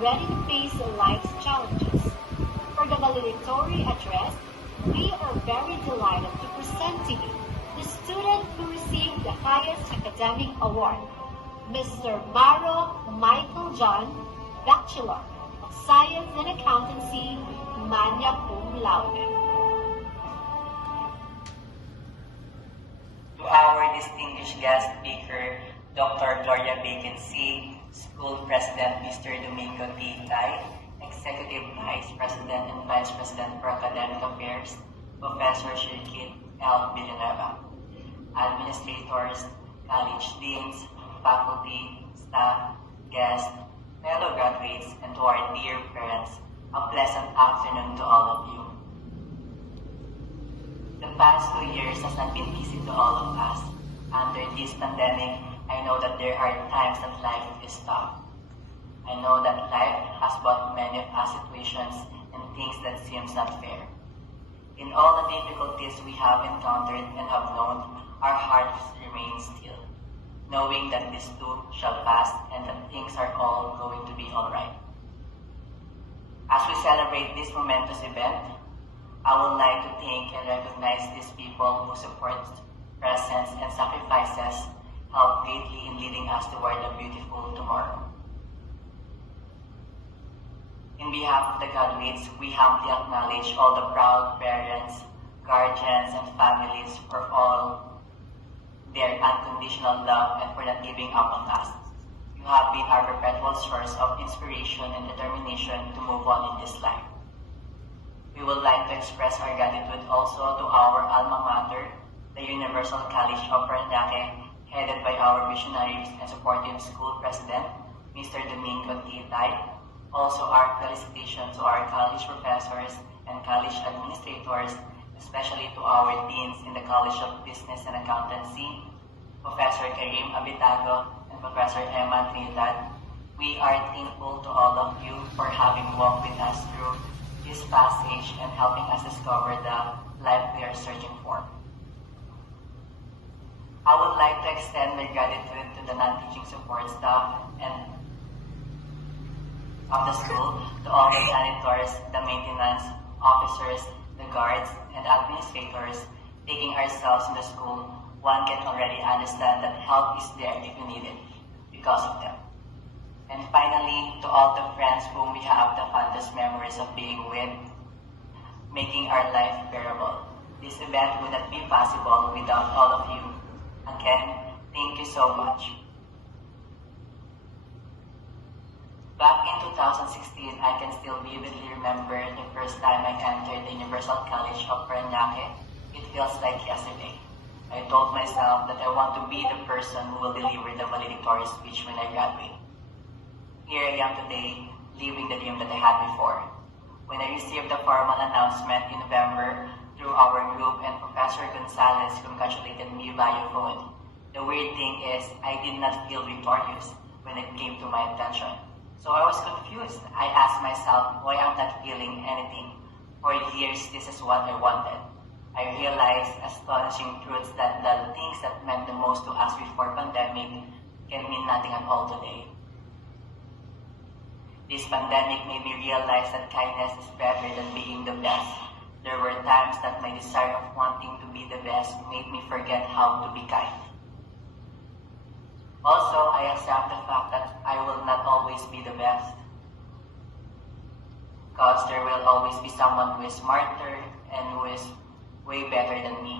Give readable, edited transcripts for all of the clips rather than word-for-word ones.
ready to face life's challenges. For the valedictory address, we are very delighted to present to you the student who received the highest academic award, Mr. Maro Michael John, Bachelor of Science and Accountancy, magna cum laude. To our distinguished guest speaker, Dr. Gloria Vacancy, School President Mr. Domingo T. Tai, Executive Vice President and Vice President for Academic Affairs, Professor Shirkit L. Villanueva, Administrators, College Deans, Faculty, Staff, Guests, fellow graduates, and to our dear parents, a pleasant afternoon to all of you. The past 2 years has not been easy to all of us. Under this pandemic, I know that there are times that life is tough. I know that life has brought many of us situations and things that seems not fair. In all the difficulties we have encountered and have known, our hearts remain still, knowing that this too shall pass and that things are all going to be alright. As we celebrate this momentous event, I would like to thank and recognize these people who support, presence, and sacrifices help greatly in leading us toward a beautiful tomorrow. In behalf of the graduates, we humbly acknowledge all the proud parents, guardians, and families for all their unconditional love and for not giving up on us. You have been our perpetual source of inspiration and determination to move on in this life. We would like to express our gratitude also to our alma mater, the Universal College of Parañaque, headed by our visionary and supportive school president, Mr. Domingo T. Tai. Also, our felicitations to our college professors and college administrators, especially to our deans in the College of Business and Accountancy, Professor Karim Abitago and Professor Emma Trinidad. We are thankful to all of you for having walked with us through this passage and helping us discover the life we are searching for. I would like to extend my gratitude to the non-teaching support staff and of the school, to all the janitors, the maintenance officers, the guards, and administrators. Taking ourselves in the school, one can already understand that help is there if you need it because of them. And finally, to all the friends whom we have the fondest memories of being with, making our life bearable. This event would not be possible without all of you. Again, thank you so much. Back in 2016, I can still vividly remember the first time I entered the Universal College of Parañaque. It feels like yesterday. I told myself that I want to be the person who will deliver the valedictory speech when I graduate. Here I am today, living the dream that I had before. When I received the formal announcement in November through our group and Professor Gonzalez congratulated me via phone, the weird thing is I did not feel victorious when it came to my attention. So I was confused. I asked myself why I'm not feeling anything. For years, this is what I wanted. I realized astonishing truths that the things that meant the most to us before pandemic can mean nothing at all today. This pandemic made me realize that kindness is better than being the best. There were times that my desire of wanting to be the best made me forget how to be kind. Also, I accept the fact that I will not always be the best. Because there will always be someone who is smarter and who is way better than me.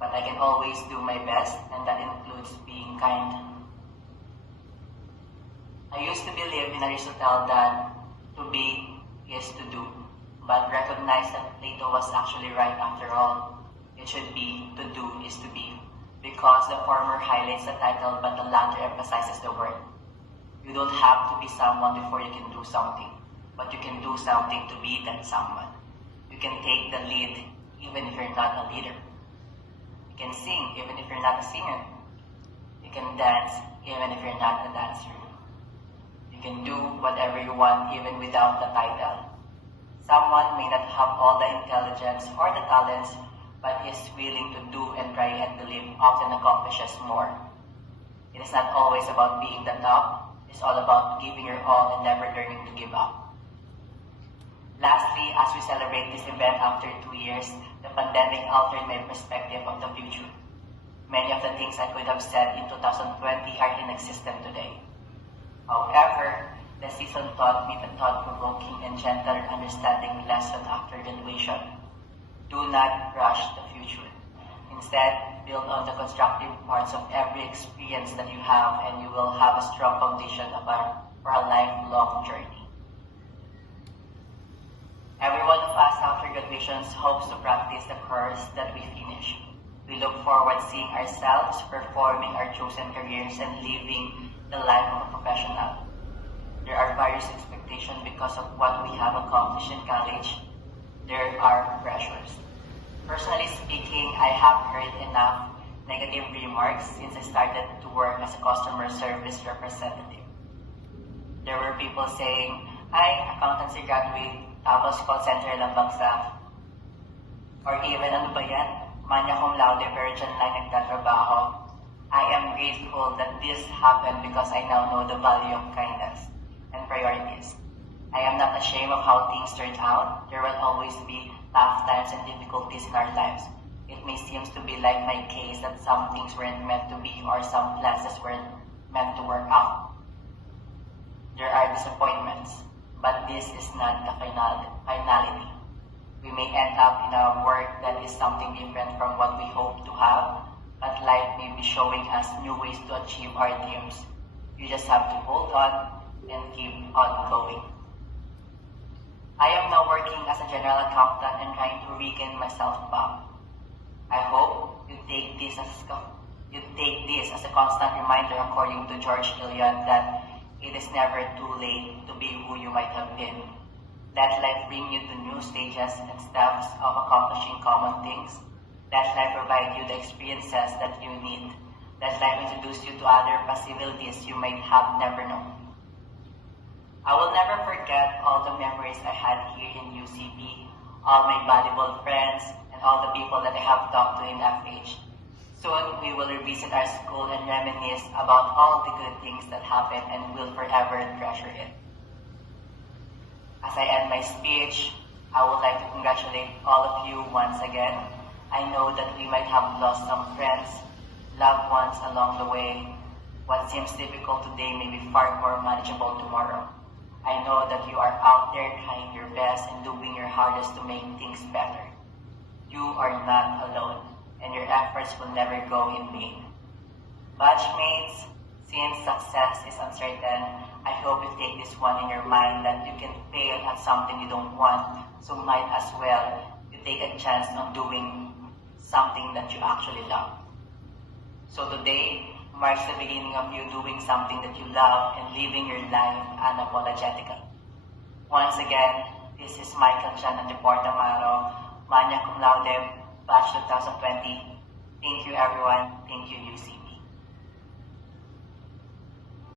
But I can always do my best, and that includes being kind. I used to believe in Aristotle that to be is to do, but recognize that Plato was actually right after all. It should be to do is to be, because the former highlights the title but the latter emphasizes the word. You don't have to be someone before you can do something, but you can do something to be that someone. You can take the lead even if you're not a leader. You can sing even if you're not a singer. You can dance even if you're not a dancer. You can do whatever you want even without the title. Someone may not have all the intelligence or the talents, but is willing to do and try and believe often accomplishes more. It is not always about being the top, is all about giving your all and never learning to give up. Lastly, as we celebrate this event after 2 years, the pandemic altered my perspective of the future. Many of the things I could have said in 2020 are inexistent today. However, the season taught me the thought-provoking and gentle understanding lesson after graduation. Do not rush the future. Instead, build on the constructive parts of every experience that you have, and you will have a strong foundation for a lifelong journey. Every one of us after graduation hopes to practice the course that we finish. We look forward to seeing ourselves performing our chosen careers and living the life of a professional. There are various expectations because of what we have accomplished in college. There are pressures. Personally speaking, I have heard enough negative remarks since I started to work as a customer service representative. There were people saying, "Ay, accountancy graduate, tapos call center lang bang staff?" Or even, "Ano ba yan? Manya cum laude pero dyan lang nagtatrabaho." I am grateful that this happened because I now know the value of kindness and priorities. I am not ashamed of how things turned out. There will always be tough times and difficulties in our lives. It may seem to be like my case that some things weren't meant to be or some plans weren't meant to work out. There are disappointments, but this is not the finality. We may end up in a work that is something different from what we hope to have, but life may be showing us new ways to achieve our dreams. You just have to hold on and keep on going. I am now working as a general accountant and trying to regain myself back. I hope you take this as a constant reminder, according to George Eliot, that it is never too late to be who you might have been. Let life bring you to new stages and steps of accomplishing common things. Let life provide you the experiences that you need. Let life introduce you to other possibilities you might have never known. I will never forget all the memories I had here in UCP, all my valuable friends, and all the people that I have talked to in FH. Soon, we will revisit our school and reminisce about all the good things that happened and will forever treasure it. As I end my speech, I would like to congratulate all of you once again. I know that we might have lost some friends, loved ones along the way. What seems difficult today may be far more manageable tomorrow. I know that you are out there trying your best and doing your hardest to make things better. You are not alone, and your efforts will never go in vain. Batchmates, since success is uncertain, I hope you take this one in your mind that you can fail at something you don't want, so might as well you take a chance on doing something that you actually love. So today marks the beginning of you doing something that you love and living your life unapologetically. Once again, this is Michael Chan at Deporta Maro, Magna Cum Laude, Batch 2020. Thank you everyone. Thank you UC.